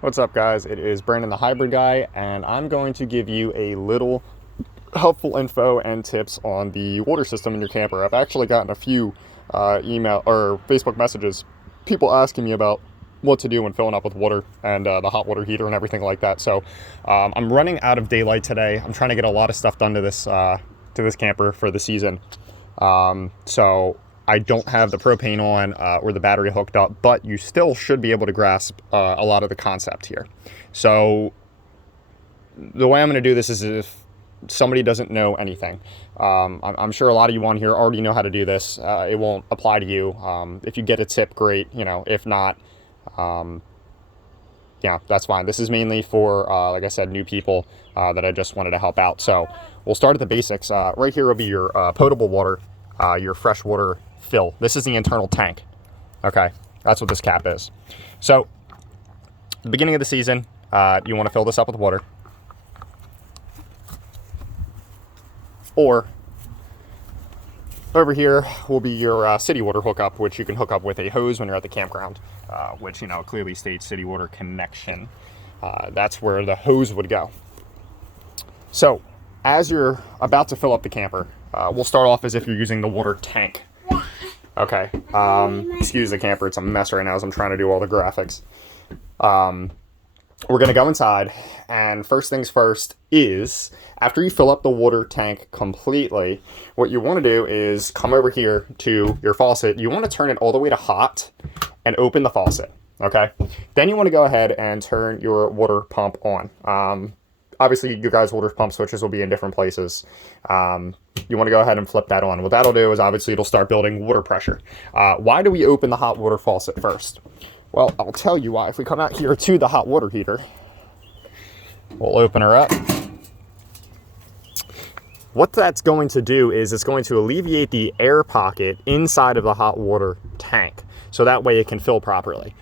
What's up, guys? It is Brandon the Hybrid Guy, and I'm going to give you a little helpful info and tips on the water system in your camper. I've actually gotten a few email or Facebook messages, people asking me about what to do when filling up with water and the hot water heater and everything like that. So I'm running out of daylight today. I'm trying to get a lot of stuff done to this camper for the season. So I don't have the propane on or the battery hooked up, but you still should be able to grasp a lot of the concept here. So the way I'm going to do this is if somebody doesn't know anything. I'm sure a lot of you on here already know how to do this. It won't apply to you. If you get a tip, great. If not, yeah, that's fine. This is mainly for, like I said, new people that I just wanted to help out. So we'll start at the basics. Right here will be your potable water, your freshwater fill. This is the internal tank. Okay, that's what this cap is. So, the beginning of the season, you want to fill this up with water. Or, over here will be your city water hookup, which you can hook up with a hose when you're at the campground, which, clearly states city water connection. That's where the hose would go. So, as you're about to fill up the camper, we'll start off as if you're using the water tank. Okay, excuse the camper, it's a mess right now as I'm trying to do all the graphics. We're gonna go inside, and first things first is, after you fill up the water tank completely, what you wanna do is come over here to your faucet. You wanna turn it all the way to hot and open the faucet, okay? Then you wanna go ahead and turn your water pump on. Obviously, you guys' water pump switches will be in different places. You want to go ahead and flip that on. What that'll do is obviously it'll start building water pressure. Why do we open the hot water faucet first? Well, I'll tell you why. If we come out here to the hot water heater, we'll open her up. What that's going to do is it's going to alleviate the air pocket inside of the hot water tank, so that way it can fill properly.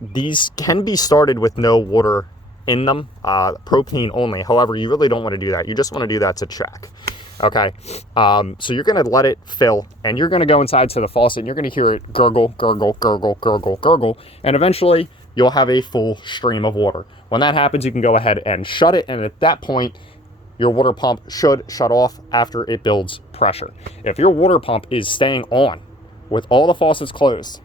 These can be started with no water in them, propane only. However, you really don't want to do that. You just want to do that to check. Okay, so you're going to let it fill, and you're going to go inside to the faucet, and you're going to hear it gurgle, gurgle, gurgle, gurgle, gurgle, and eventually you'll have a full stream of water. When that happens, you can go ahead and shut it, and at that point, your water pump should shut off after it builds pressure. If your water pump is staying on with all the faucets closed,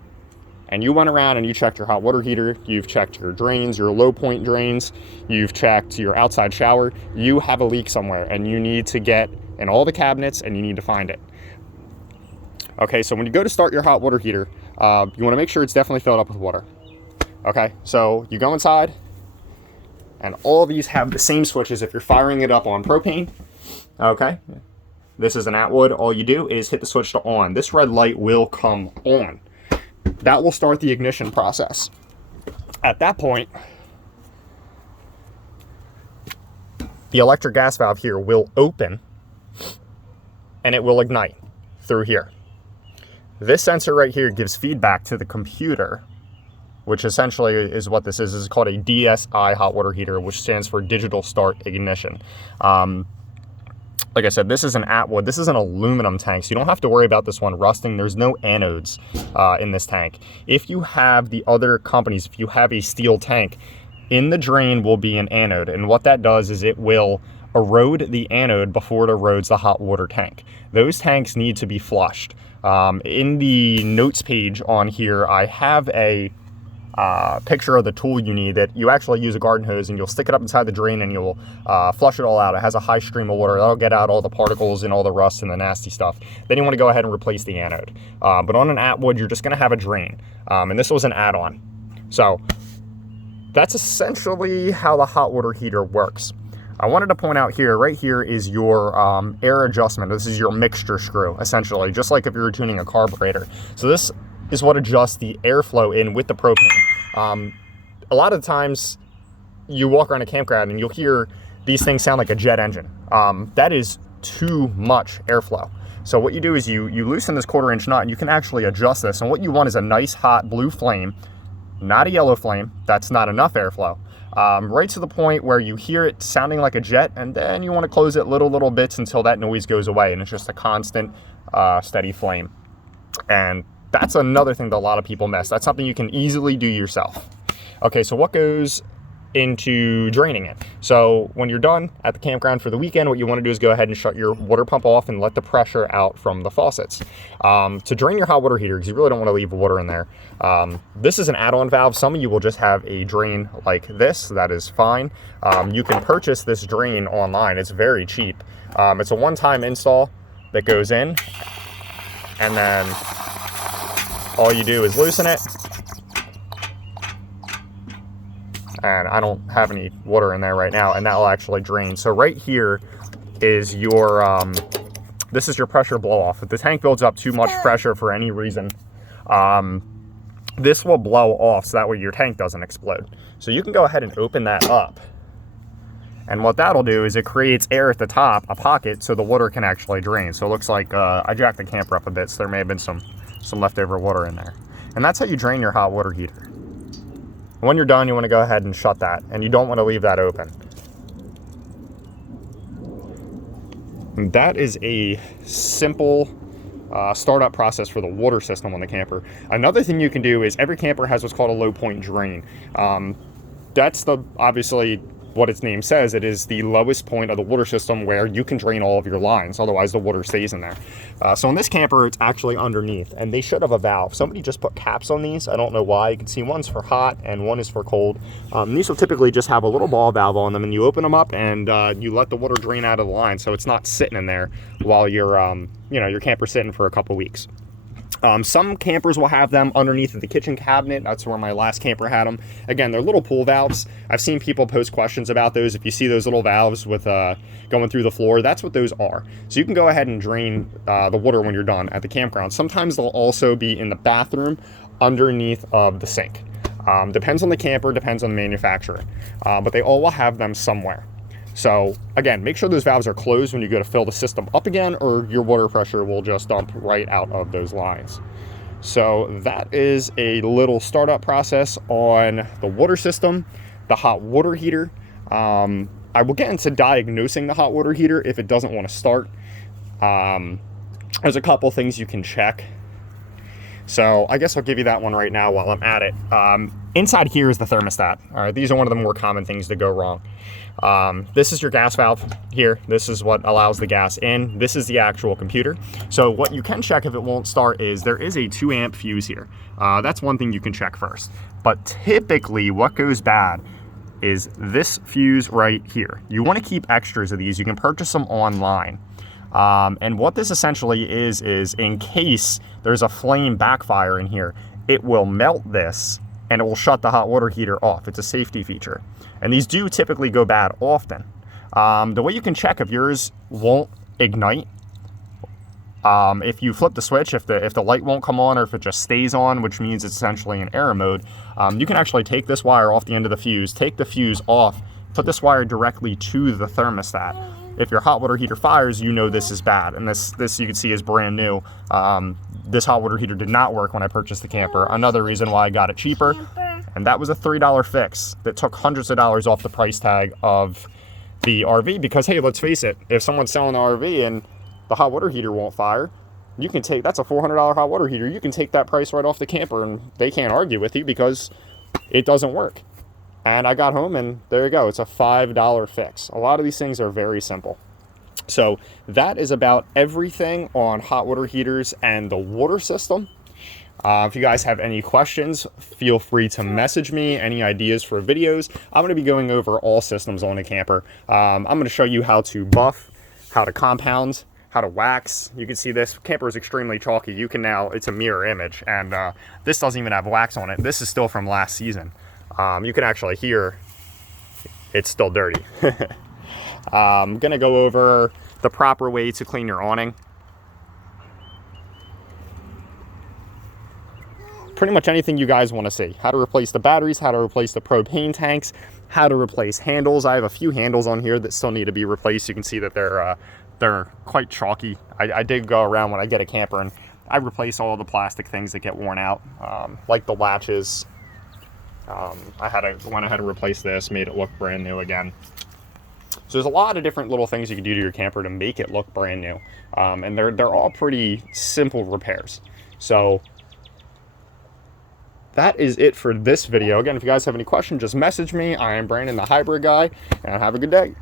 and you went around and you checked your hot water heater, you've checked your drains, your low point drains, you've checked your outside shower, you have a leak somewhere, and you need to get in all the cabinets and you need to find it. Okay, so when you go to start your hot water heater, you want to make sure it's definitely filled up with water. Okay, so you go inside, and all of these have the same switches if you're firing it up on propane. Okay, this is an Atwood. All you do is hit the switch to on. This red light will come on. That will start the ignition process. At that point, the electric gas valve here will open and it will ignite through here. This sensor right here gives feedback to the computer, which essentially is what this is. This is called a DSI hot water heater, which stands for Digital Start Ignition. Like I said, this is an Atwood. This is an aluminum tank, so you don't have to worry about this one rusting. There's no anodes in this tank. If you have the other companies, if you have a steel tank, in the drain will be an anode. And what that does is it will erode the anode before it erodes the hot water tank. Those tanks need to be flushed. In the notes page on here, I have a picture of the tool you need that you actually use a garden hose, and you'll stick it up inside the drain and you'll flush it all out. It has a high stream of water. That'll get out all the particles and all the rust and the nasty stuff. Then you want to go ahead and replace the anode. But on an Atwood, you're just going to have a drain. And this was an add-on. So that's essentially how the hot water heater works. I wanted to point out here, right here is your air adjustment. This is your mixture screw, essentially, just like if you were tuning a carburetor. So this is what adjusts the airflow in with the propane. A lot of the times you walk around a campground and you'll hear these things sound like a jet engine. That is too much airflow. So what you do is you loosen this 1/4 inch nut, and you can actually adjust this. And what you want is a nice hot blue flame, not a yellow flame. That's not enough airflow. Right to the point where you hear it sounding like a jet, and then you want to close it little bits until that noise goes away, and it's just a constant steady flame. And that's another thing that a lot of people miss. That's something you can easily do yourself. Okay, so what goes into draining it? So when you're done at the campground for the weekend, what you want to do is go ahead and shut your water pump off and let the pressure out from the faucets. To drain your hot water heater, because you really don't want to leave water in there, this is an add-on valve. Some of you will just have a drain like this. That is fine. You can purchase this drain online. It's very cheap. It's a one-time install that goes in, and then all you do is loosen it. And I don't have any water in there right now, and that will actually drain. So right here is your, this is your pressure blow off. If the tank builds up too much pressure for any reason, this will blow off so that way your tank doesn't explode. So you can go ahead and open that up. And what that'll do is it creates air at the top, a pocket, so the water can actually drain. So it looks like I jacked the camper up a bit, so there may have been some leftover water in there. And that's how you drain your hot water heater. When you're done, you want to go ahead and shut that, and you don't want to leave that open. And that is a simple startup process for the water system on the camper. Another thing you can do is every camper has what's called a low point drain. That's obviously what its name says. It is the lowest point of the water system where you can drain all of your lines, otherwise the water stays in there. So in this camper, it's actually underneath, and they should have a valve. Somebody just put caps on these. I don't know why. You can see one's for hot and one is for cold. These will typically just have a little ball valve on them, and you open them up and you let the water drain out of the line, so it's not sitting in there while your your camper's sitting for a couple weeks. Some campers will have them underneath of the kitchen cabinet. That's where my last camper had them. Again, they're little pool valves. I've seen people post questions about those. If you see those little valves with going through the floor, that's what those are. So you can go ahead and drain the water when you're done at the campground. Sometimes they'll also be in the bathroom underneath of the sink. Depends on the camper, depends on the manufacturer, but they all will have them somewhere. So again, make sure those valves are closed when you go to fill the system up again, or your water pressure will just dump right out of those lines. So that is a little startup process on the water system, the hot water heater. I will get into diagnosing the hot water heater if it doesn't want to start. There's a couple things you can check. So I guess I'll give you that one right now while I'm at it. Inside here is the thermostat. All right, these are one of the more common things that go wrong. This is your gas valve here. This is what allows the gas in. This is the actual computer. So what you can check if it won't start is there is a 2 amp fuse here. That's one thing you can check first. But typically what goes bad is this fuse right here. You want to keep extras of these. You can purchase them online. And what this essentially is in case there's a flame backfire in here, it will melt this and it will shut the hot water heater off. It's a safety feature. And these do typically go bad often. The way you can check if yours won't ignite, if you flip the switch, if the light won't come on, or if it just stays on, which means it's essentially in error mode, you can actually take this wire off the end of the fuse, take the fuse off, put this wire directly to the thermostat. If your hot water heater fires, you know this is bad. And this you can see is brand new. This hot water heater did not work when I purchased the camper. Another reason why I got it cheaper. And that was a $3 fix that took hundreds of dollars off the price tag of the RV. Because hey, let's face it, if someone's selling an RV and the hot water heater won't fire, you can take, that's a $400 hot water heater. You can take that price right off the camper and they can't argue with you because it doesn't work. And I got home and there you go. It's a $5 fix. A lot of these things are very simple. So that is about everything on hot water heaters and the water system. If you guys have any questions, feel free to message me. Any ideas for videos? I'm going to be going over all systems on a camper. I'm going to show you how to buff, how to compound, how to wax. You can see this camper is extremely chalky. You can now, it's a mirror image, and this doesn't even have wax on it. This is still from last season. You can actually hear it's still dirty. I'm going to go over the proper way to clean your awning. Pretty much anything you guys want to see. How to replace the batteries, how to replace the propane tanks, how to replace handles. I have a few handles on here that still need to be replaced. You can see that they're quite chalky. I did go around when I get a camper and I replace all the plastic things that get worn out, like the latches. Went ahead and replaced this, made it look brand new again. So there's a lot of different little things you can do to your camper to make it look brand new. And they're all pretty simple repairs. So that is it for this video. Again, if you guys have any questions, just message me. I am Brandon, the hybrid guy, and have a good day.